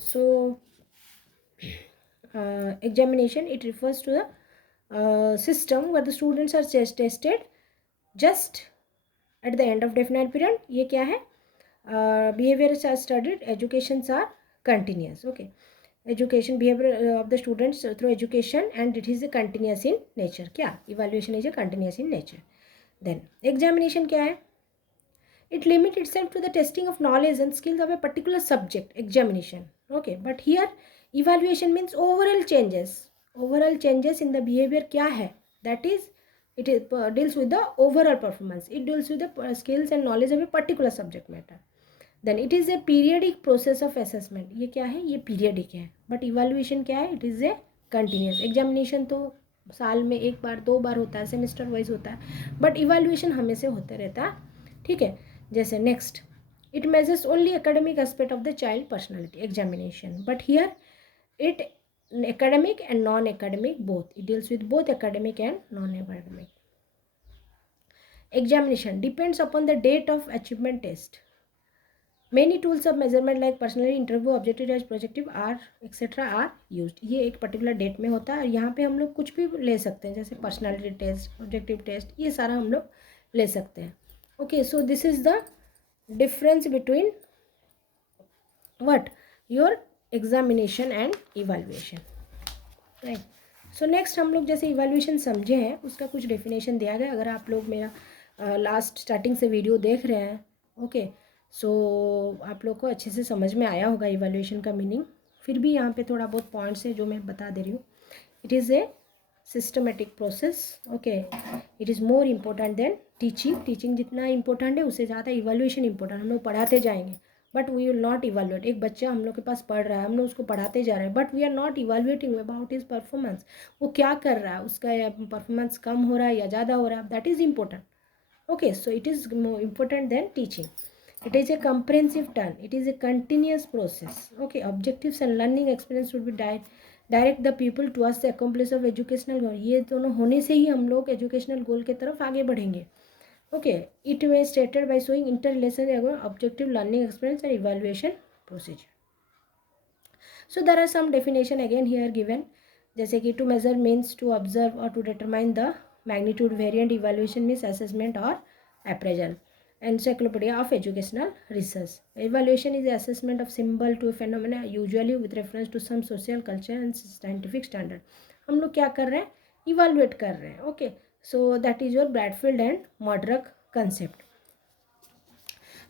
So examination, it refers to the system where the students are tested just at the end of definite period. ये क्या है? Behaviors are studied, educations are continuous. Okay, education behavior of the students through education, and it is a continuous in nature. क्या? Evaluation is a continuous in nature. Then examination क्या है? It limits itself to the testing of knowledge and skills of a particular subject. Examination. Okay, but here evaluation means overall changes in the behavior क्या है? That is, it is deals with the overall performance. It deals with the skills and knowledge of a particular subject matter. Then it is a periodic process of assessment. ये क्या है? ये periodic है. But evaluation क्या है? It is a continuous. Examination तो साल में एक बार दो बार होता है, सेमेस्टर वाइज होता है, बट इवैल्यूएशन हमेशा होते रहता है. ठीक है. जैसे next, it measures only academic aspect of the child personality. Examination, but here it academic and non-academic both. It deals with both academic and non-academic. Examination depends upon the date of achievement test. Many tools of measurement like personality, interview, objective test, projective are etc. are used. ये एक particular date में होता है और यहाँ पे हम लोग कुछ भी ले सकते हैं, जैसे पर्सनालिटी टेस्ट, ऑब्जेक्टिव टेस्ट, ये सारा हम लोग ले सकते हैं. Okay, so this is the difference between what your examination and evaluation. Right. So next हम लोग जैसे इवैल्यूएशन समझे हैं, उसका कुछ डेफिनेशन दिया गया. अगर आप लोग मेरा लास्ट स्टार्टिंग से वीडियो देख रहे हैं, ओके, सो आप लोग को अच्छे से समझ में आया होगा इवैल्यूएशन का मीनिंग. फिर भी यहाँ पे थोड़ा बहुत पॉइंट्स है जो मैं बता दे रही हूँ. It is a systematic process. Okay, it is more important than teaching जितना इम्पोर्टेंट है उससे ज़्यादा इवैल्यूएशन इम्पोर्टेंट. हम लोग पढ़ाते जाएंगे but we will not evaluate. एक बच्चा हम लोग के पास पढ़ रहा है, हम लोग उसको पढ़ाते जा रहे हैं, but we are not evaluating about his performance. वो क्या कर रहा है, उसका परफॉर्मेंस कम हो रहा है या ज़्यादा हो रहा है, that is important. Okay, so it is more important than teaching. It is a comprehensive turn. It is a continuous process. Okay, objectives and learning experience should be direct the people towards the accomplishment of educational goal. ये दोनों होने से ही हम लोग educational गोल के तरफ आगे बढ़ेंगे. Okay, it may stated by showing interrelation among objective learning experience and evaluation procedure. So there are some definition again here given. जैसे कि to measure means to observe or to determine the magnitude. Variant evaluation means assessment or appraisal. Encyclopedia of Educational Research. Evaluation is the assessment of symbol to a phenomena, usually with reference to some social, culture and scientific standard. हम लोग क्या कर रहे हैं? Evaluate कर रहे हैं. Okay, so that is your Bradfield and Modrug concept.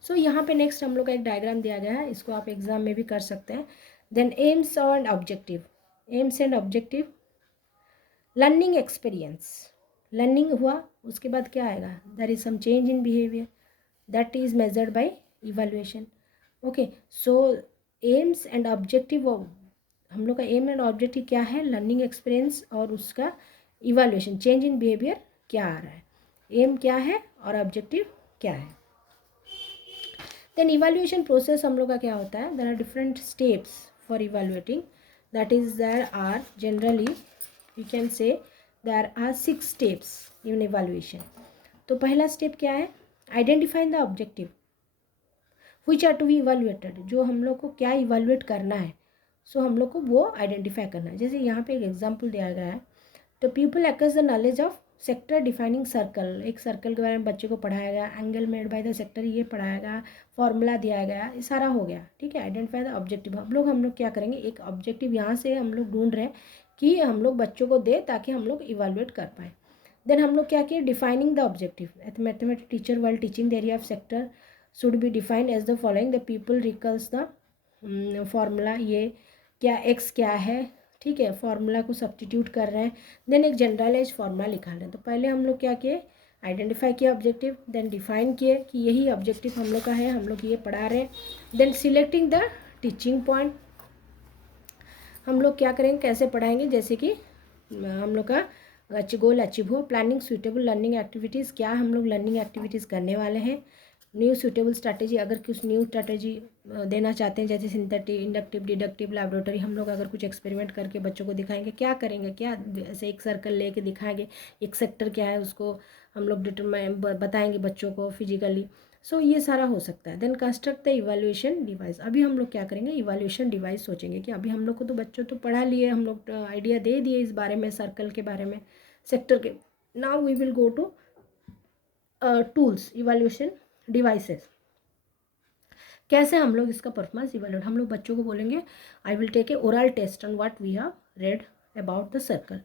So यहाँ पे नेक्स्ट हम लोग का एक डायग्राम दिया गया है, इसको आप एग्जाम में भी कर सकते हैं. Then aims and objective. Aims and objective. Learning experience. Learning हुआ, उसके बाद क्या आएगा? There is some change in behaviour. That is measured by evaluation. Okay, so aims and objective of हम लोग का एम एंड ऑब्जेक्टिव क्या है? लर्निंग एक्सपीरियंस और उसका इवैल्यूएशन, चेंज इन बिहेवियर क्या आ रहा है. एम क्या है और ऑब्जेक्टिव क्या है. देन इवैल्यूएशन प्रोसेस हम लोग का क्या होता है? There are different steps for evaluating. That is there are generally you can say there are 6 steps in evaluation. तो पहला स्टेप क्या है? Identifying the objective which are to be evaluated. जो हम लोग को क्या इवैल्यूएट करना है, सो हम लोग को वो आइडेंटिफाई करना है. जैसे यहाँ पे एक एग्जांपल दिया गया है. तो people acquires the knowledge of sector defining circle. एक सर्कल के बारे में बच्चे को पढ़ाया गया, angle made by the sector ये पढ़ाया गया, फॉर्मूला दिया गया, ये सारा हो गया. ठीक है, आइडेंटिफाई द ऑब्जेक्टिव. हम लोग क्या करेंगे? एक ऑब्जेक्टिव यहाँ से हम लोग ढूंढ रहे हैं कि हम लोग बच्चों को दे ताकि हम लोग इवैल्यूएट कर पाएँ. देन हम लोग क्या किए? Defining the objective. Mathematics teacher while teaching the area of sector should be defined as the following. The people recalls the formula. ये क्या एक्स क्या है, ठीक है, फॉर्मूला को सब्स्टिट्यूट कर रहे हैं. देन एक जनरलाइज फॉर्मूला निकाल रहे हैं. तो पहले हम लोग क्या किए? आइडेंटिफाई किया ऑब्जेक्टिव, देन डिफाइन किए कि यही ऑब्जेक्टिव हम लोग का है, हम लोग ये पढ़ा रहे हैं. Then selecting the teaching point. हम लोग क्या करेंगे, कैसे पढ़ाएंगे? जैसे कि हम लोग का गोल अचीव हो. Planning suitable learning activities. क्या हम लोग लर्निंग एक्टिविटीज़ करने वाले हैं. New suitable strategy. अगर कुछ न्यू स्ट्रैटेजी देना चाहते हैं, जैसे सिंथेटिक, इंडक्टिव, डिडक्टिव, लैबोरेटरी, हम लोग अगर कुछ एक्सपेरिमेंट करके बच्चों को दिखाएंगे, क्या करेंगे? क्या ऐसे एक सर्कल लेके दिखाएंगे, एक सेक्टर क्या है उसको हम लोग डिटरमाइन बताएंगे बच्चों को फिजिकली. सो ये सारा हो सकता है। Then construct the evaluation device. अभी हम लोग क्या करेंगे, इवैल्यूएशन डिवाइस सोचेंगे कि अभी हम लोग को तो बच्चों तो पढ़ा लिए, हम लोग आइडिया दे दिए इस बारे में, सर्कल के बारे में, सेक्टर के। Now we will go to tools, evaluation devices. कैसे हम लोग इसका परफॉर्मेंस इवैल्यूएट, हम लोग बच्चों को बोलेंगे I will take a oral test on what we have read about the circle.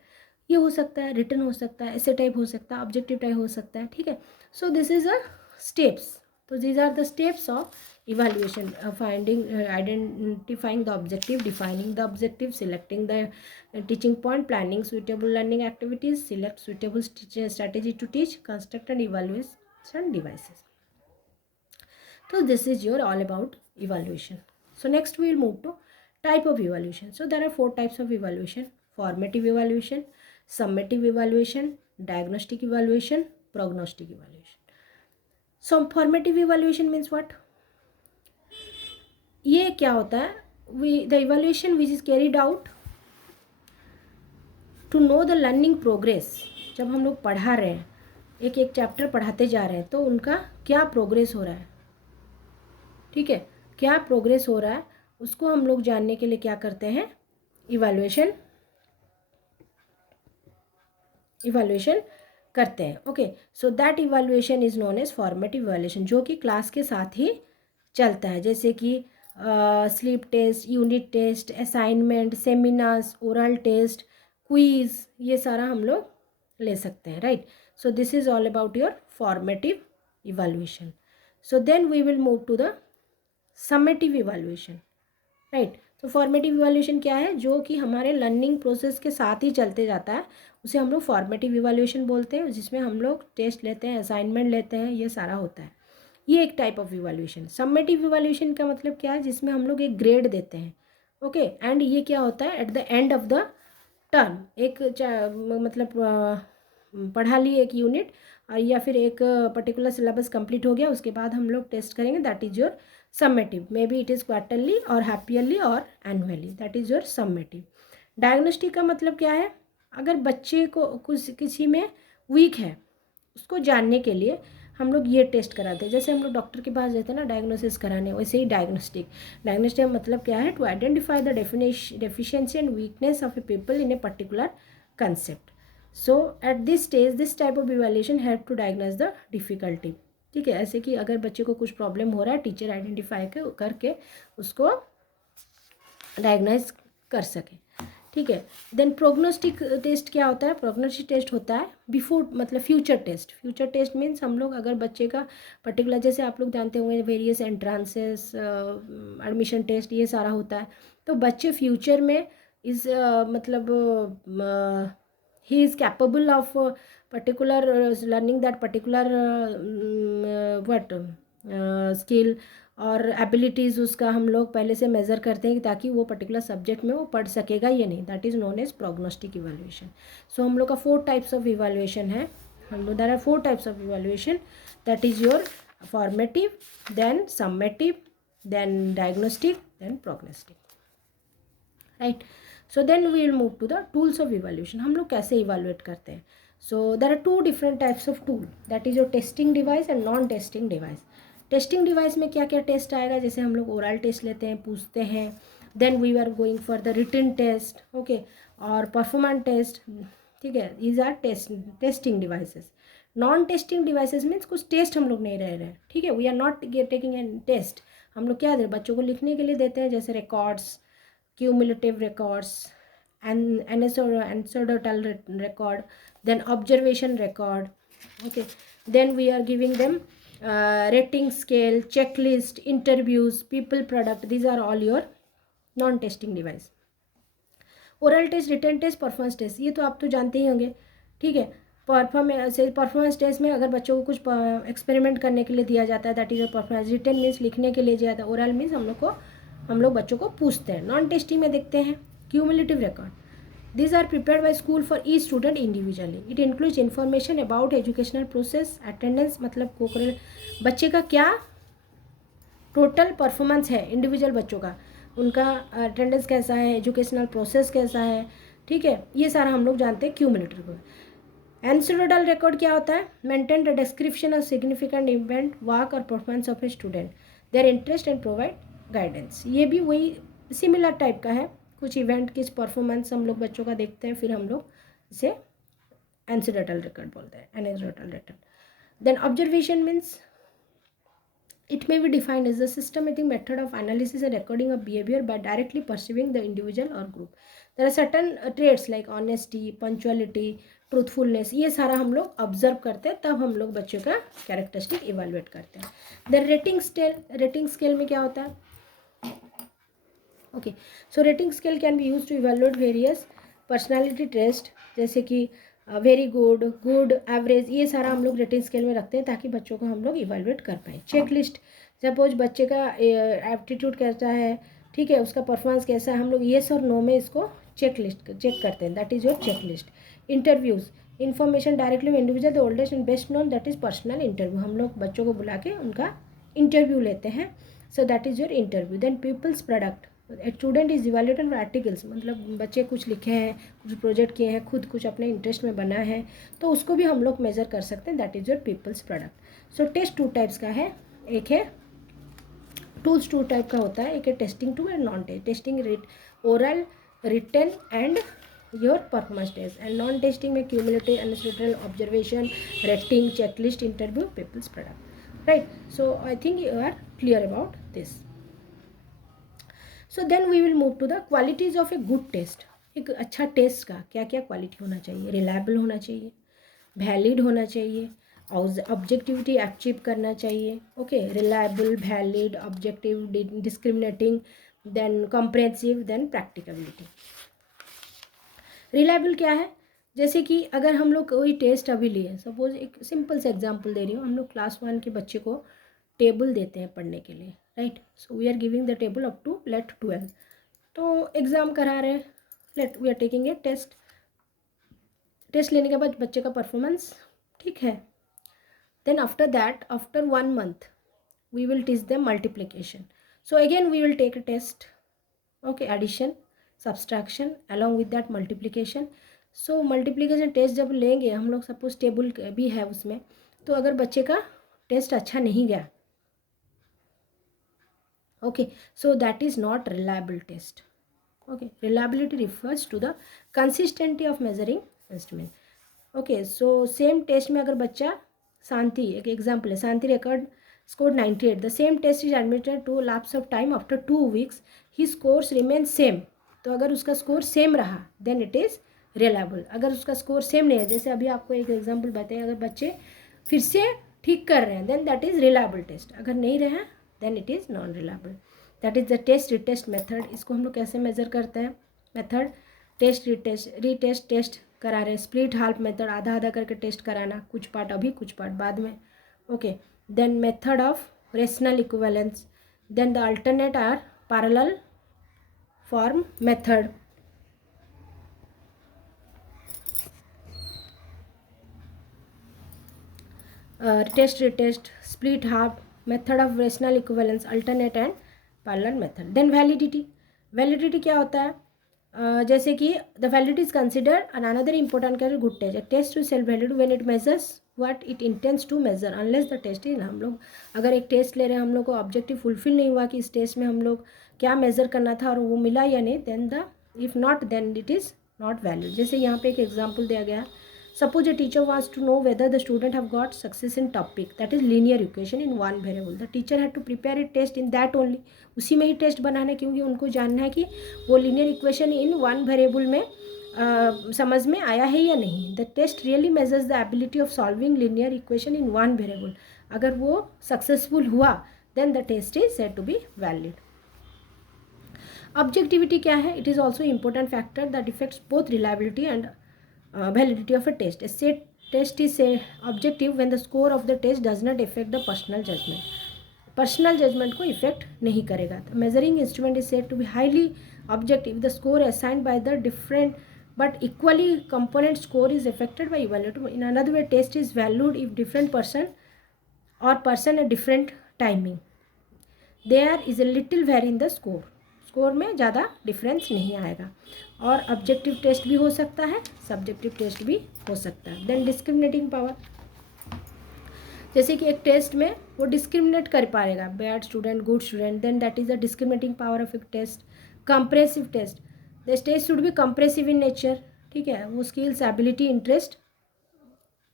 ये हो सकता है रिटन, हो सकता है ऐसे टाइप, हो सकता है ऑब्जेक्टिव टाइप, हो सकता है, ठीक है। So this is a steps, तो these are the steps of evaluation, finding, identifying the objective, defining the objective, selecting the teaching point, planning suitable learning activities, select suitable strategy to teach, construct and evaluation devices. So this is your all about evaluation. So next we will move to type of evaluation. So there are 4 types of evaluation: formative evaluation, summative evaluation, diagnostic evaluation, prognostic evaluation. So formative evaluation means what? ये क्या होता है? The evaluation which is carried out to know the learning progress. जब हम लोग पढ़ा रहे हैं, एक एक चैप्टर पढ़ाते जा रहे हैं, तो उनका क्या प्रोग्रेस हो रहा है, ठीक है, क्या प्रोग्रेस हो रहा है, उसको हम लोग जानने के लिए क्या करते हैं, इवैल्यूएशन करते हैं। Okay, so that evaluation is known as formative evaluation, जो कि क्लास के साथ ही चलता है, जैसे कि sleep test, unit test, assignment, seminars, oral test, quiz, ये सारा हम लोग ले सकते हैं, right. So this is all about your formative evaluation. So then we will move to the summative evaluation, right. तो फॉर्मेटिव इवैल्यूएशन क्या है, जो कि हमारे लर्निंग प्रोसेस के साथ ही चलते जाता है, उसे हम लोग फॉर्मेटिव इवैल्यूएशन बोलते हैं, जिसमें हम लोग टेस्ट लेते हैं, असाइनमेंट लेते हैं, ये सारा होता है. ये एक type of evaluation. Summative evaluation का मतलब क्या है, जिसमें हम लोग एक ग्रेड देते हैं, ओके. एंड ये क्या होता है, at the end of the term, एक मतलब पढ़ा लिए एक यूनिट, या फिर एक पर्टिकुलर सिलेबस कंप्लीट हो गया, उसके बाद हम लोग टेस्ट करेंगे, that is your summative. May be it is quarterly और हाफ ईयरली और annually, that is your summative. Diagnostic का मतलब क्या है, अगर बच्चे को कुछ किसी में वीक है, उसको जानने के लिए हम लोग ये टेस्ट कराते हैं. जैसे हम लोग डॉक्टर के पास जाते हैं ना डायग्नोसिस कराने, वैसे ही डायग्नोस्टिक का मतलब क्या है, to identify the deficiency and weakness of a people in a particular concept. So at this stage this type of evaluation help to diagnose the difficulty. ठीक है, ऐसे कि अगर बच्चे को कुछ प्रॉब्लम हो रहा है, टीचर आइडेंटिफाई करके उसको डायग्नोज कर सके, ठीक है. देन प्रोग्नोस्टिक टेस्ट क्या होता है, प्रोग्नोस्टिक टेस्ट होता है बिफोर, मतलब future test. Future test means हम लोग अगर बच्चे का पर्टिकुलर, जैसे आप लोग जानते होंगे वेरियस एंट्रांसेस, एडमिशन टेस्ट, ये सारा होता है. तो बच्चे फ्यूचर में इस मतलब he is capable of particular learning that particular skill और एबिलिटीज़ उसका हम लोग पहले से मेज़र करते हैं, ताकि वो पर्टिकुलर सब्जेक्ट में वो पढ़ सकेगा या नहीं. That is known as prognostic evaluation. So हम लोग का 4 टाइप्स ऑफ इवैल्यूएशन है. हम लोग there are 4 types of evaluation, that is your formative, then summative, then diagnostic, then prognostic, right. So then we will move to the tools of evaluation. हम लोग कैसे evaluate करते हैं. So there are 2 different types of tool, that is your testing device and non testing device. Testing device में क्या क्या test आएगा, जैसे हम लोग ओरल टेस्ट लेते हैं, पूछते हैं, then we are going for the written test, okay, और परफॉर्मेंस टेस्ट, ठीक है. These are testing devices. Non testing devices means कुछ टेस्ट हम लोग नहीं रह रहे हैं, ठीक है. We are not taking an test. हम लोग क्या दे बच्चों को लिखने के लिए देते हैं, जैसे records, cumulative records and anecdotal record, then observation record, okay. Then we are giving them rating scale, checklist, interviews, people product. These are all your non testing device. Oral test, written test, performance test, ये तो आप तो जानते ही होंगे, ठीक है. Performance test में अगर बच्चों को कुछ एक्सपेरिमेंट करने के लिए दिया जाता है, that is a performance. Written means लिखने के लिए दिया जाता है. ओरल मीन्स हम लोग बच्चों को पूछते हैं. नॉन टेस्टिंग में देखते हैं cumulative record. These are prepared by school for each student individually. It includes information about educational process, attendance, मतलब बच्चे का क्या टोटल परफॉर्मेंस है, इंडिविजुअल बच्चों का, उनका अटेंडेंस कैसा है, एजुकेशनल प्रोसेस कैसा है, ठीक है. ये सारा हम लोग जानते हैं क्यूमुलेटिव. एंसेडोटल रिकॉर्ड क्या होता है? Maintain the description of significant event, work और performance of a student, their interest and provide guidance. ये भी वही सिमिलर टाइप का है, कुछ इवेंट किस परफॉर्मेंस हम लोग बच्चों का देखते हैं, फिर हम लोग इसे एंसेडोटल रिकॉर्ड बोलते हैं, anecdotal record. Then observation means it may be defined as a systematic method of analysis and recording of behavior by directly perceiving the individual or group. There are certain traits like honesty, punctuality, truthfulness, ये सारा हम लोग observe करते हैं, तब हम लोग बच्चों का कैरेक्टरिस्टिक इवेलुएट करते हैं। द रेटिंग स्केल में क्या होता है? Okay, so rating scale can be use to evaluate various personality test, जैसे कि वेरी गुड, गुड, एवरेज, ये सारा हम लोग रेटिंग स्केल में रखते हैं ताकि बच्चों को हम लोग इवेलुएट कर पाएँ। चेक लिस्ट, सपोज बच्चे का एप्टीट्यूड कैसा है, ठीक है, उसका परफॉर्मेंस कैसा है, हम लोग येस और नो में इसको चेक करते हैं, that is your check list. Interviews, information directly individual the oldest and best known, that is personal interview, हम लोग बच्चों को बुला के उनका इंटरव्यू लेते हैं, so that is your interview. Then people's product, student is evaluated for articles, मतलब बच्चे कुछ लिखे हैं, कुछ प्रोजेक्ट किए हैं, खुद कुछ अपने इंटरेस्ट में बना है, तो उसको भी हम लोग मेजर कर सकते हैं, that is your people's product. So test two types का है, एक है टूल्स टू टाइप का होता है, एक है testing two and non test. Testing oral, written and your performance test, and non testing में cumulative, analytical, observation, rating, checklist, interview, people's product, right. So I think you are clear about this. So then we will move to the qualities of a good test. एक अच्छा test का क्या क्या quality होना चाहिए? Reliable होना चाहिए, valid होना चाहिए, ऑब्जेक्टिविटी अचीव करना चाहिए, okay, reliable, valid, objective, discriminating, then comprehensive, then practicability. Reliable क्या है? जैसे कि अगर हम लोग कोई टेस्ट अभी लिए, सपोज एक सिंपल से एग्जांपल दे रही हूँ, हम लोग क्लास 1 के बच्चे को टेबल देते हैं पढ़ने के लिए, right, so we are giving the table up to let 12, तो एग्ज़ाम करा रहे हैं, let we are taking a test लेने के बाद बच्चे का परफॉर्मेंस ठीक है, then after that, after 1 month we will teach them multiplication, so again we will take a test, okay, addition, subtraction along with that multiplication। so multiplication test जब लेंगे हम लोग, सपोज टेबल भी है उसमें, तो अगर बच्चे का टेस्ट अच्छा नहीं गया, okay, so that is not reliable test, okay, reliability refers to the consistency of measuring instrument, okay, so same test में अगर बच्चा शांति, एक एग्जाम्पल है, शांति record scored 98, the same test is admitted to lapse of time after 2 weeks, his scores remain same, तो अगर उसका score same रहा then it is reliable. अगर उसका स्कोर सेम नहीं है, जैसे अभी आपको एक एग्जांपल बताएं, अगर बच्चे फिर से ठीक कर रहे हैं then that is reliable test, अगर नहीं रहे then it is non reliable. That is the test retest method. इसको हम लोग कैसे मेजर करते हैं? मेथड टेस्ट रीटेस्ट टेस्ट करा रहे हैं, स्प्लिट हाल्फ मेथड, आधा आधा करके टेस्ट कराना, कुछ पार्ट अभी कुछ पार्ट बाद में, okay. Then method of rational equivalence, then the alternate or parallel form method, test retest, split half, method of rational equivalence, alternate and parallel method. Then validity क्या होता है? जैसे कि the validity is consider an another important character good test, test to self valid when it measures what it intends to measure unless the test is, हम लोग अगर एक test ले रहे हैं, हम लोग को ऑब्जेक्टिव फुलफिल नहीं हुआ कि इस टेस्ट में हम लोग क्या मेजर करना था और वो मिला या नहीं, then the if not then it is not valid. जैसे यहाँ पे एक एग्जाम्पल दिया गया है, suppose a teacher wants to know whether the student have got success in topic, that is linear equation in one variable, the teacher had to prepare a test in that only, उसी में ही test बनाना है क्योंकि उनको जानना है कि वो linear equation in one variable में समझ में आया है या नहीं। the test really measures the ability of solving linear equation in one variable, अगर वो सक्सेसफुल हुआ then the test is said to be valid। Objectivity क्या है? It is also important factor that effects both reliability and validity of a test. A set test is objective when the score of the test does not affect the personal judgment. Personal judgment को effect नहीं करेगा। The measuring instrument is said to be highly objective. The score assigned by the different but equally component score is affected by evaluator. In another way, test is valued if different person at different timing. There is a little vary in the score score में ज़्यादा difference नहीं आएगा। और objective test भी हो सकता है, subjective test भी हो सकता है। देन डिस्क्रिमिनेटिंग पावर, जैसे कि एक टेस्ट में वो डिस्क्रिमिनेट कर पाएगा bad student, good student, then that is the discriminating power of a test. Comprehensive test, the test should be comprehensive in nature, ठीक है, वो skills, ability, interest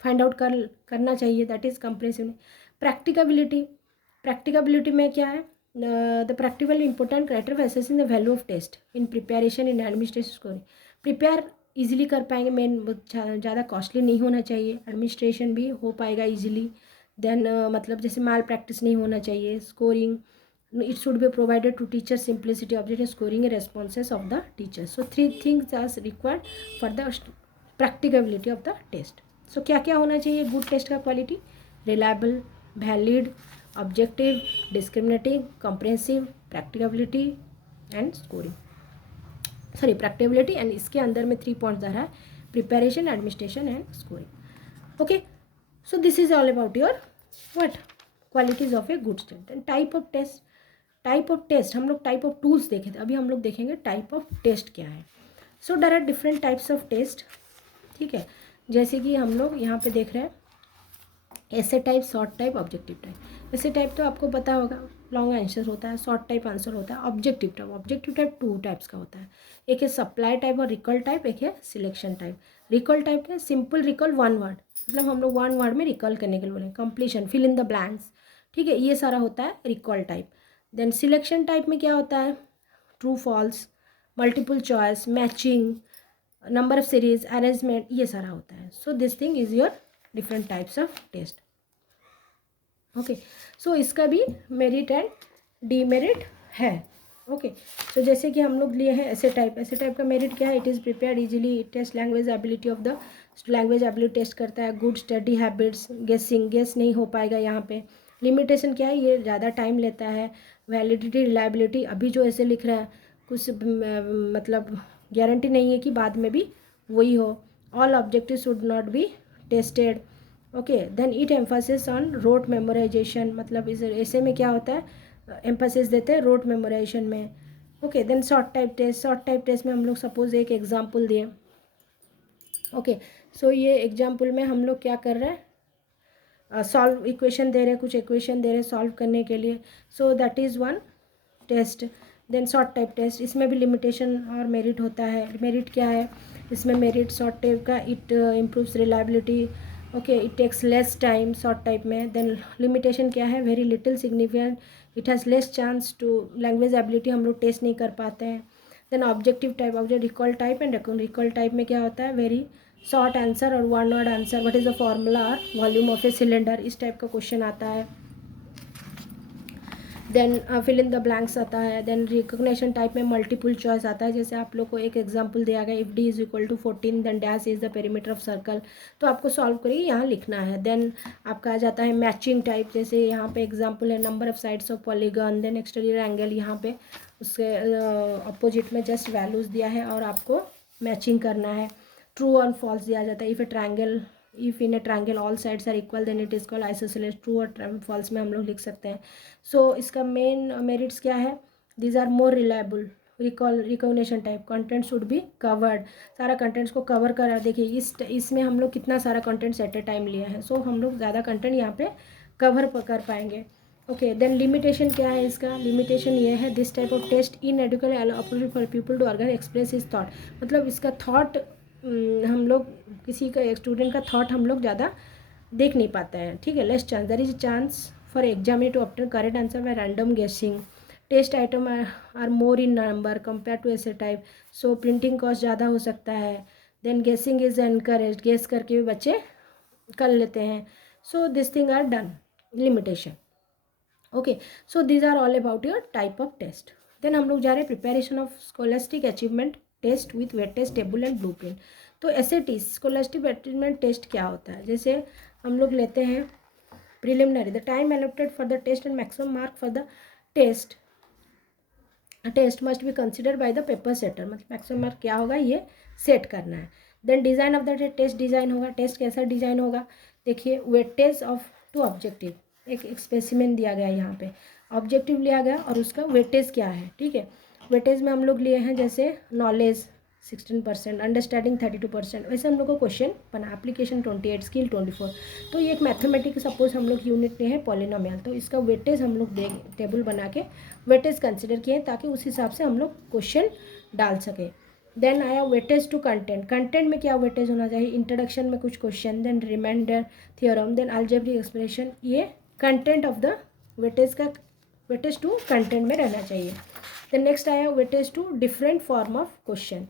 find out करना चाहिए, that is comprehensive. Practicability, practicability में क्या है, the practical important criteria for assessing the value of test in preparation in administration scoring. Prepare easily कर पाएंगे, मेन ज़्यादा कॉस्टली नहीं होना चाहिए, एडमिनिस्ट्रेशन भी हो पाएगा इजीली। देन मतलब जैसे माल प्रैक्टिस नहीं होना चाहिए। Scoring, it should be provided to teacher simplicity object scoring responses of the teacher. So 3 things are required for the practicability of the test. So क्या क्या होना चाहिए गुड टेस्ट का quality, reliable, valid, objective, discriminating, comprehensive, practicability and scoring, sorry practicability and इसके अंदर में 3 points आ रहा है, preparation, administration and scoring. Okay, so this is all about your what qualities of a good student. And type of test, type of test हम लोग type of tools देखे थे, अभी हम लोग देखेंगे टाइप ऑफ टेस्ट क्या है। So there are different types of test, ठीक है, जैसे कि हम लोग यहाँ पे देख रहे हैं ऐसे type, short type, objective type. ऐसे टाइप तो आपको पता होगा, लॉन्ग आंसर होता है, शॉर्ट टाइप आंसर होता है। Objective type, objective type 2 types का होता है, एक है सप्लाई टाइप और रिकॉल टाइप, एक है सिलेक्शन टाइप। रिकॉल टाइप है सिंपल रिकॉल 1 वर्ड, मतलब हम लोग 1 वर्ड में रिकॉल करने के लिए बोले, completion, fill in the blanks, ठीक है, ये सारा होता है recall type. Then selection type में क्या होता है, true false, multiple choice, matching, number of series, arrangement, ये सारा होता है। So this thing is your different types of test. Okay, so इसका भी मेरिट एंड डीमेरिट है। ओके, सो जैसे कि हम लोग लिए हैं ऐसे टाइप, ऐसे टाइप का मेरिट क्या है, it is prepared easily, it test language ability of the language ability test करता है, good study habits, guessing, guess नहीं हो पाएगा यहाँ पे। लिमिटेशन क्या है, ये ज़्यादा टाइम लेता है। वैलिडिटी, रिलायबिलिटी, अभी जो ऐसे लिख रहा है कुछ मतलब गारंटी नहीं है कि बाद में भी वही हो। All objective should not be tested. Okay, then it emphasis on rote memorization, मतलब इस ऐसे में क्या होता है, एम्फासिस देते हैं रोट मेमोराइजेशन में। Okay, then short type test, short type test में हम लोग सपोज एक एग्जांपल दिए। ओके, सो ये एग्जांपल में हम लोग क्या कर रहे हैं, सॉल्व इक्वेशन दे रहे हैं, कुछ इक्वेशन दे रहे हैं सॉल्व करने के लिए। So that is one test. Then short type test, इसमें भी लिमिटेशन और मेरिट होता है। मेरिट क्या है इसमें, मेरिट शॉर्ट टाइप का, it improves reliability, okay, it takes less time short type में। देन लिमिटेशन क्या है, very little significant, it has less chance to language ability, हम लोग टेस्ट नहीं कर पाते हैं। Then objective type, object recall type and recall type में क्या होता है, वेरी शॉर्ट आंसर और 1 word answer, what is the formula और वॉल्यूम ऑफ ए सिलेंडर, इस टाइप का क्वेश्चन आता है। Then fill in the blanks आता है। देन रिकॉग्निशन टाइप में मल्टीपल चॉइस आता है, जैसे आप लोग को एक एग्जांपल दिया गया, if D is equal to 14 then dash is the perimeter of circle, तो आपको सॉल्व करिए यहाँ लिखना है। देन आपका आ जाता है मैचिंग टाइप, जैसे यहाँ पे एग्जांपल है number of sides of polygon, then exterior angle, यहाँ पे उसके अपोजिट में जस्ट वैल्यूज़ दिया है और आपको मैचिंग करना है। ट्रू और फॉल्स दिया जाता है, if a triangle, if in a triangle all sides are equal then it is called isosceles, true और फॉल्स में हम लोग लिख सकते हैं। सो इसका मेन मेरिट्स क्या है, these are more reliable, recognition type, content should be covered, सारा कंटेंट्स को कवर करा। देखिए इसमें हम लोग कितना सारा कंटेंट्स एट ए टाइम लिए हैं, सो हम लोग ज़्यादा कंटेंट यहाँ पे कवर कर पाएंगे। ओके, देन लिमिटेशन क्या है इसका, लिमिटेशन ये है, this type of test inadequate opportunity for people to organ express his thought, मतलब इसका थॉट हम लोग किसी का स्टूडेंट का थॉट हम लोग ज़्यादा देख नहीं पाते हैं, ठीक है। Less chance, there is chance for examiner to obtain correct answer by random guessing, test item are more in number compare to ऐसे टाइप, सो प्रिंटिंग कॉस्ट ज़्यादा हो सकता है। देन गेसिंग इज एनकरेज, गेस करके भी बच्चे कर लेते हैं। So this thing are done, limitation. Okay, so these are all about your type of test. Then हम लोग जा रहे हैं preparation of scholastic achievement test with weight test table and blueprint. तो एसएटी स्कॉलस्टिक अचीवमेंट टेस्ट क्या होता है, जैसे हम लोग लेते हैं preliminary, the time allotted for the test and maximum mark for the test must be consider by the paper shutter, मतलब मैक्सिमम मार्क क्या होगा ये सेट करना है। Then design of the test, design होगा, टेस्ट कैसा डिज़ाइन होगा, देखिए वेटेज ऑफ टू ऑब्जेक्टिव, एक स्पेसिमेन दिया गया है यहाँ पे, ऑब्जेक्टिव लिया गया और उसका वेटेज क्या है, ठीक है। वेटेज में हम लोग लिए हैं जैसे नॉलेज 16%, अंडरस्टैंडिंग 32%, वैसे हम लोग को क्वेश्चन बना, एप्लीकेशन 28, स्किल 24। तो ये एक मैथमेटिक्स सपोज हम लोग यूनिट लिए हैं पॉलिनोमियल, तो इसका वेटेज हम लोग टेबल बना के वेटेज कंसिडर किए ताकि उस हिसाब से हम लोग क्वेश्चन डाल सकें। देन आया वेटेज टू कंटेंट। कंटेंट में क्या वेटेज होना चाहिए, इंट्रोडक्शन में कुछ question, then remainder, theorem, then algebraic expression, ये कंटेंट ऑफ द वेटेज का वेटेज टू कंटेंट में रहना चाहिए। देन नेक्स्ट आया weightage to different form of question.